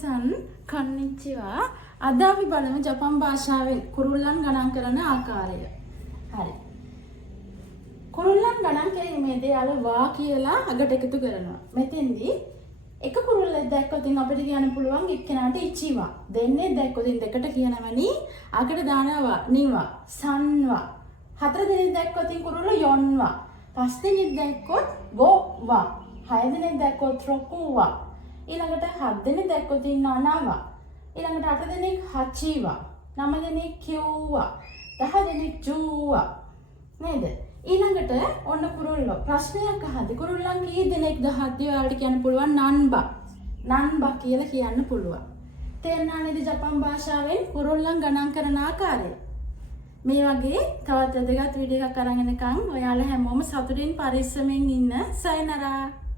minasan konnichiwa. අද අපි බලමු ජපන් භාෂාවෙන් කුරුල්ලන් ගණන් කරන ආකාරය. හරි. කුරුල්ලන් ගණන් කිරීමේදී අර වා කියලා අගට එකතු කරනවා. මෙතෙන්දී එක කුරුල්ලෙක් දැක්කොත් අපිට කියන්න පුළුවන් එක්කෙනාට ඉචිවා. දෙන්නේ දැක්කොත් දෙකට කියනවනි අගට දානවා නිවා සන්වා. හතර දෙනෙක් දැක්කොත් කුරුල්ල යොන්වා. පස් දෙනෙක් දැක්කොත් ගෝවා. හය දෙනෙක් දැක්කොත් රොකුවා. ඊළඟට හත් දෙනෙක් දැක්කොත් නනවා. ඊළඟට 8 දෙනෙක් හචීවා. 9 දෙනෙක් කිව්වා. 10 දෙනෙක් ජූවා. නේද? ඊළඟට ඔන්න කුරුල්ලෝ ප්‍රශ්නයක් අහද්දි කුරුල්ලන් කී දෙනෙක්ද අහද්දි ඔයාලට කියන්න පුළුවන් නන්බා. නන්බා කියලා කියන්න පුළුවන්. තේරුණා නේද ජපන් භාෂාවෙන් කුරුල්ලන් ගණන් කරන ආකාරය? මේ වගේ තවත් වැදගත් වීඩියෝ එකක් අරන් එනකන් ඔයාලා හැමෝම සතුටින් පරිස්සමෙන් ඉන්න. සයනරා.